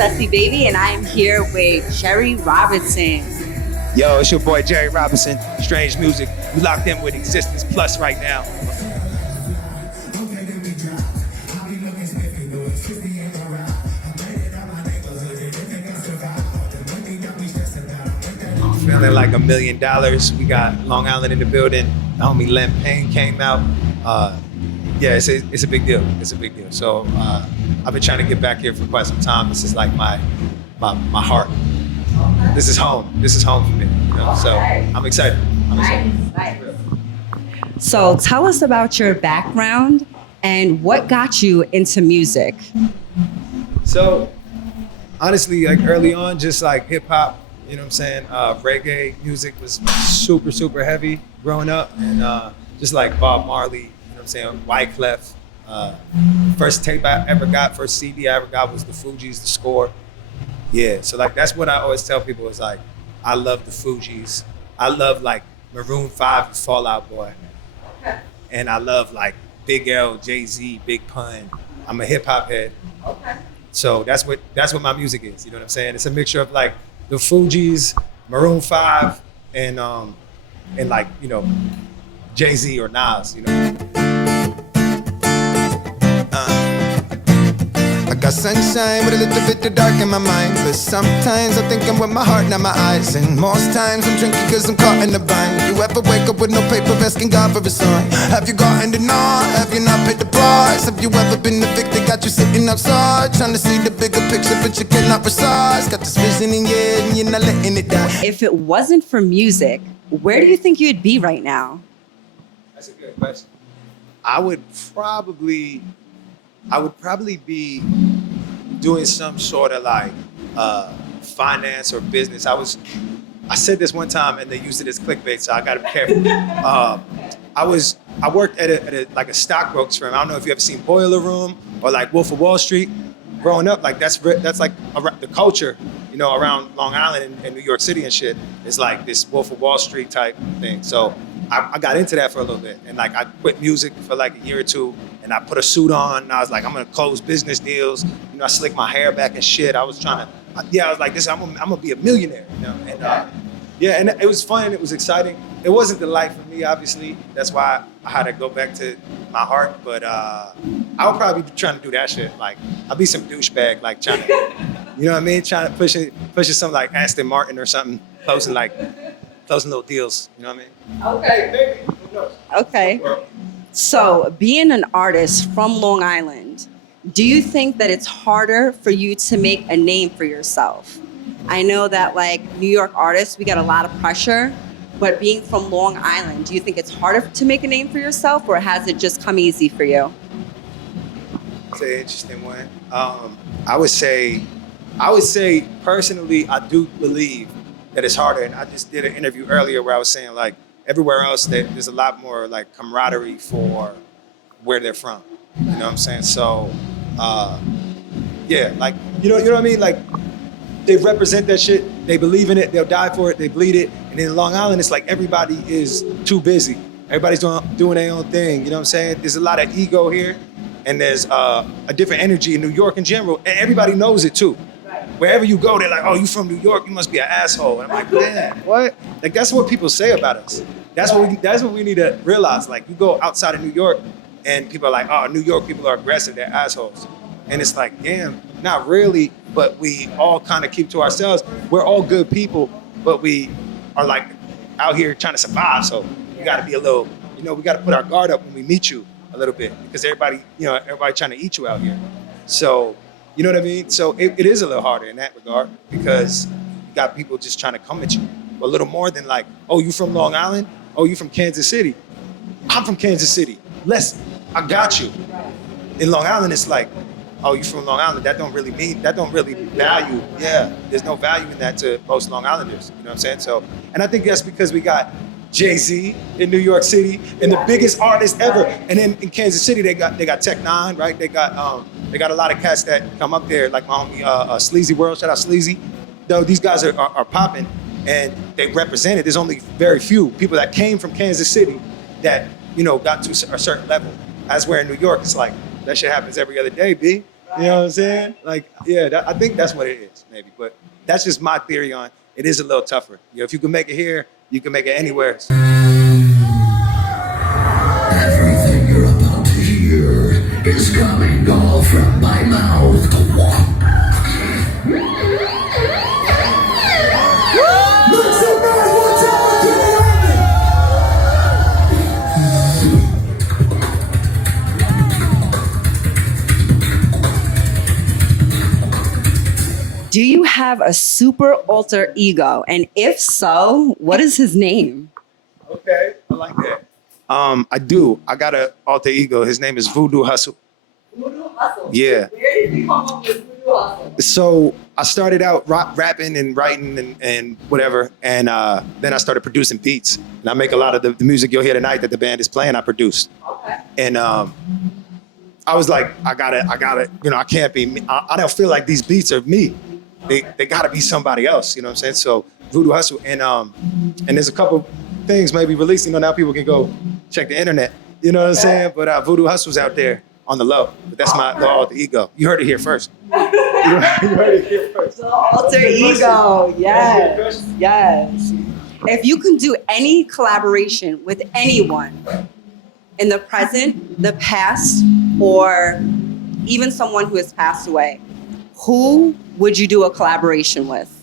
Cessy Baby, and I am here with Jehry Robinson. Yo, it's your boy Jehry Robinson, Strange Music. You locked in with Existence Plus right now. I'm feeling like $1 million. We got Long Island in the building. The homie Len Payne came out. Yeah, it's a big deal. It's a big deal. So I've been trying to get back here for quite some time. This is like my heart. This is home. This is home for me. You know? So I'm excited. Nice. So tell us about your background and what got you into music. So honestly, like early on, just like hip hop, you know what I'm saying? Reggae music was super, super heavy growing up. And just like Bob Marley, you know what I'm saying? Wyclef. First tape I ever got, first CD I ever got was the Fugees, The Score. Yeah, so like that's what I always tell people is like, I love the Fugees. I love like Maroon 5 and Fall Out Boy. And I love like Big L, Jay-Z, Big Pun. I'm a hip hop head. Okay. So that's what my music is, you know what I'm saying? It's a mixture of like the Fugees, Maroon 5, and like, you know, Jay-Z or Nas, you know? I got sunshine with a little bit of dark in my mind. But sometimes I'm thinking with my heart, not my eyes. And most times I'm drinking cause I'm caught in the bind. You ever wake up with no paper asking God for a sign? Have you gotten the nod? Have you not paid the price? Have you ever been evicted? Got you sitting outside trying to see the bigger picture, but you cannot precise. Got this vision in your head and you're not letting it die. If it wasn't for music, where do you think you'd be right now? That's a good question. I would probably be doing some sort of like finance or business. I said this one time and they used it as clickbait, so I gotta be careful. I worked at a stockbroker's firm. I don't know if you ever seen Boiler Room or like Wolf of Wall Street. Growing up, like that's like the culture, you know, around Long Island and New York City and shit. It's like this Wolf of Wall Street type thing. So I got into that for a little bit, and like I quit music for like a year or two, and I put a suit on, and I was like, I'm gonna close business deals. You know, I slicked my hair back and shit. I was trying to, I was like, I'm gonna be a millionaire. You know, and yeah, and it was fun. It was exciting. It wasn't the life for me, obviously. That's why I had to go back to my heart. But I would probably be trying to do that shit. Like, I'll be some douchebag, like trying to, you know what I mean? Trying to push it something like Aston Martin or something, closing little deals. You know what I mean? Okay. Maybe. Who knows? Okay. So being an artist from Long Island, do you think that it's harder for you to make a name for yourself? I know that like New York artists, we get a lot of pressure, but being from Long Island, do you think it's harder to make a name for yourself, or has it just come easy for you? It's an interesting one. I would say personally, I do believe that it's harder. And I just did an interview earlier where I was saying like everywhere else there's a lot more like camaraderie for where they're from. You know what I'm saying? So yeah, like you know what I mean? Like they represent that shit, they believe in it, they'll die for it, they bleed it. And in Long Island, it's like everybody is too busy. Everybody's doing their own thing, you know what I'm saying? There's a lot of ego here, and there's a different energy in New York in general, and everybody knows it too. Wherever you go, they're like, oh, you from New York, you must be an asshole. And I'm like, man, what? Like that's what people say about us. That's what we need to realize. Like you go outside of New York, and people are like, oh, New York people are aggressive, they're assholes. And it's like, damn, not really, but we all kind of keep to ourselves. We're all good people, but we are like out here trying to survive. So we got to be a little, you know, we got to put our guard up when we meet you a little bit, because everybody trying to eat you out here. So, you know what I mean? So it is a little harder in that regard, because you got people just trying to come at you a little more than like, oh, you from Long Island? Oh, you from Kansas City? I'm from Kansas City. I got you. In Long Island, it's like, oh, you from Long Island? That don't really value. Yeah, there's no value in that to most Long Islanders. You know what I'm saying? So, and I think that's because we got Jay-Z in New York City and the biggest artist ever. And then in Kansas City, they got Tech Nine, right? They got a lot of cats that come up there, like my homie Sleazy World. Shout out Sleazy. Though these guys are popping and they represent it. There's only very few people that came from Kansas City that, you know, got to a certain level. As where in New York, it's like, that shit happens every other day, B. You know what I'm saying? Like, yeah, I think that's what it is, maybe. But that's just my theory on it is a little tougher. You know, if you can make it here, you can make it anywhere. Everything you're about to hear is coming all from my mouth. Do you have a super alter ego? And if so, what is his name? Okay, I like that. I do. I got an alter ego. His name is Voodoo Hustle. Voodoo Hustle. Yeah. Where did you come up with Voodoo Hustle? So I started out rapping and writing and whatever, and then I started producing beats. And I make a lot of the music you'll hear tonight that the band is playing. I produced. Okay. And I was like, I gotta, you know, I can't be me. I don't feel like these beats are me. They gotta be somebody else. You know what I'm saying? So Voodoo Hustle, and there's a couple things maybe releasing. You know, now people can go check the internet. You know what I'm saying? But Voodoo Hustle's out there on the low. But that's my the alter ego. You heard it here first. You heard it here first. The alter ego. Yes. Yes. If you can do any collaboration with anyone in the present, the past, or even someone who has passed away, who would you do a collaboration with?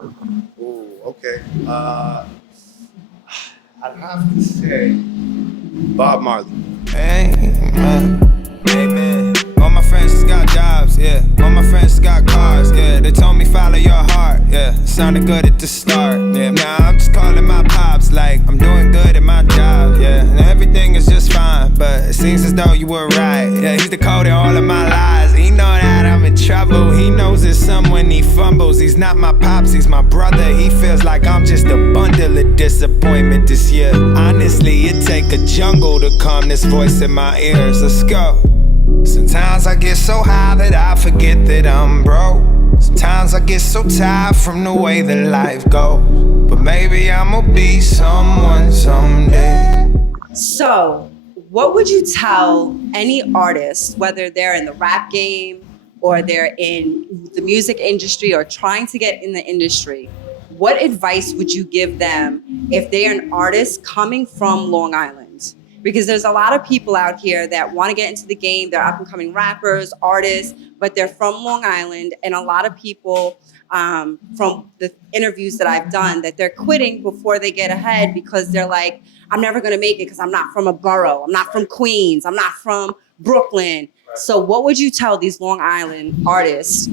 Oh, okay. I'd have to say Bob Marley. Amen. Amen. All my friends just got jobs, yeah. All my friends just got cars, yeah. They told me follow your heart, yeah. Sounded good at the start, yeah. Now I'm just calling my pops like I'm doing good at my job, yeah. And everything is just fine, but it seems as though you were right. Yeah, he's the code in all of my lies. He know that I'm in trouble. He knows it's some when he fumbles. He's not my pops, he's my brother. He feels like I'm just a bundle of disappointment this year. Honestly, it take a jungle to calm this voice in my ears. Let's go. Sometimes I get so high that I forget that I'm broke. Sometimes I get so tired from the way that life goes. But maybe I'ma be someone someday. So, what would you tell any artist, whether they're in the rap game or they're in the music industry or trying to get in the industry, what advice would you give them if they're an artist coming from Long Island? Because there's a lot of people out here that want to get into the game. They're up and coming rappers, artists, but they're from Long Island. And a lot of people from the interviews that I've done that they're quitting before they get ahead because they're like, I'm never going to make it because I'm not from a borough. I'm not from Queens. I'm not from Brooklyn. So what would you tell these Long Island artists?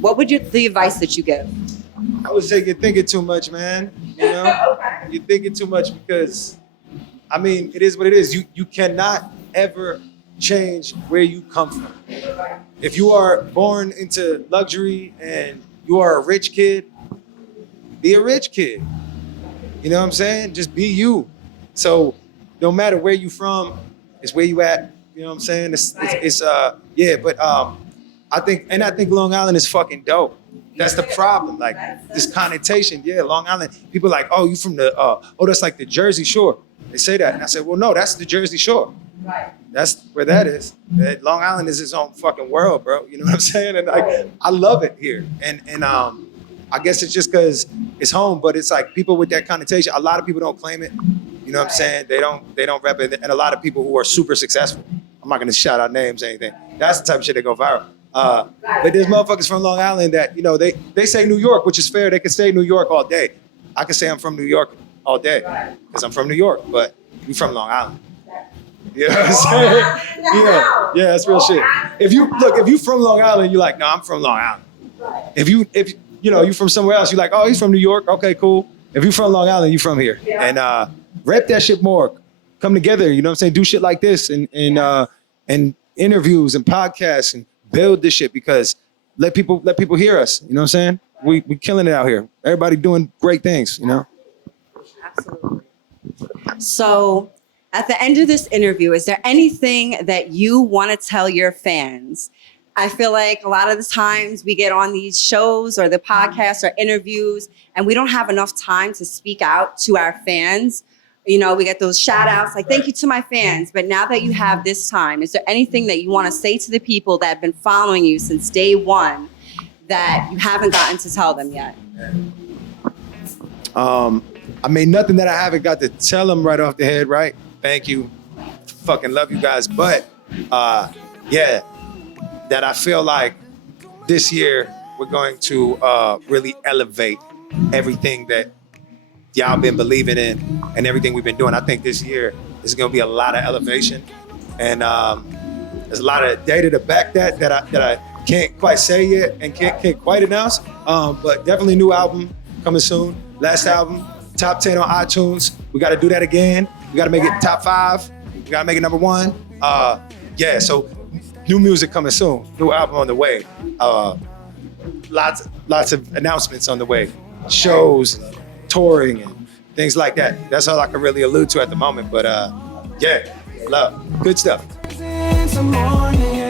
What would the advice that you give? I would say you're thinking too much, man. You know? Okay. You're thinking too much because, I mean, it is what it is. You cannot ever change where you come from. If you are born into luxury and you are a rich kid, be a rich kid. You know what I'm saying? Just be you. So no matter where you from, it's where you at. You know what I'm saying? But I think Long Island is fucking dope. That's the problem. Like this connotation. Yeah, Long Island. People are like, oh, you from the that's like the Jersey Shore. They say that. And I said, well, no, that's the Jersey Shore. Right. That's where that is. Long Island is its own fucking world, bro. You know what I'm saying? And like, I love it here. And I guess it's just because it's home, but it's like people with that connotation, a lot of people don't claim it. You know what I'm saying? They don't rep it. And a lot of people who are super successful, I'm not gonna shout out names or anything. That's the type of shit that go viral. But there's motherfuckers from Long Island that, you know, they say New York, which is fair. They can say New York all day. I can say I'm from New York all day because I'm from New York, but we from Long Island. You know what I'm saying? Yeah, that's real shit. If you from Long Island, you're like, no, I'm from Long Island. If you from somewhere else, you're like, oh, he's from New York. Okay, cool. If you from Long Island, you from here. And rep that shit more. Come together, you know what I'm saying? Do shit like this and interviews and podcasts and build this shit because let people hear us. You know what I'm saying? We killing it out here. Everybody doing great things, you know? Absolutely. So at the end of this interview, is there anything that you want to tell your fans? I feel like a lot of the times we get on these shows or the podcasts or interviews and we don't have enough time to speak out to our fans. You know, we get those shout outs like, thank you to my fans. But now that you have this time, is there anything that you want to say to the people that have been following you since day one that you haven't gotten to tell them yet? I mean, nothing that I haven't got to tell them right off the head, right? Thank you. Fucking love you guys. But yeah, that I feel like this year we're going to really elevate everything that y'all been believing in and everything we've been doing. I think this year is going to be a lot of elevation, and there's a lot of data to back that I can't quite say yet and can't quite announce. But definitely new album coming soon. Last album, top 10 on iTunes. We got to do that again. We got to make it top 5. We got to make it number 1. Yeah, so new music coming soon. New album on the way. Lots of announcements on the way. Shows, touring, and things like that. That's all I can really allude to at the moment. But yeah, love. Good stuff. In the morning,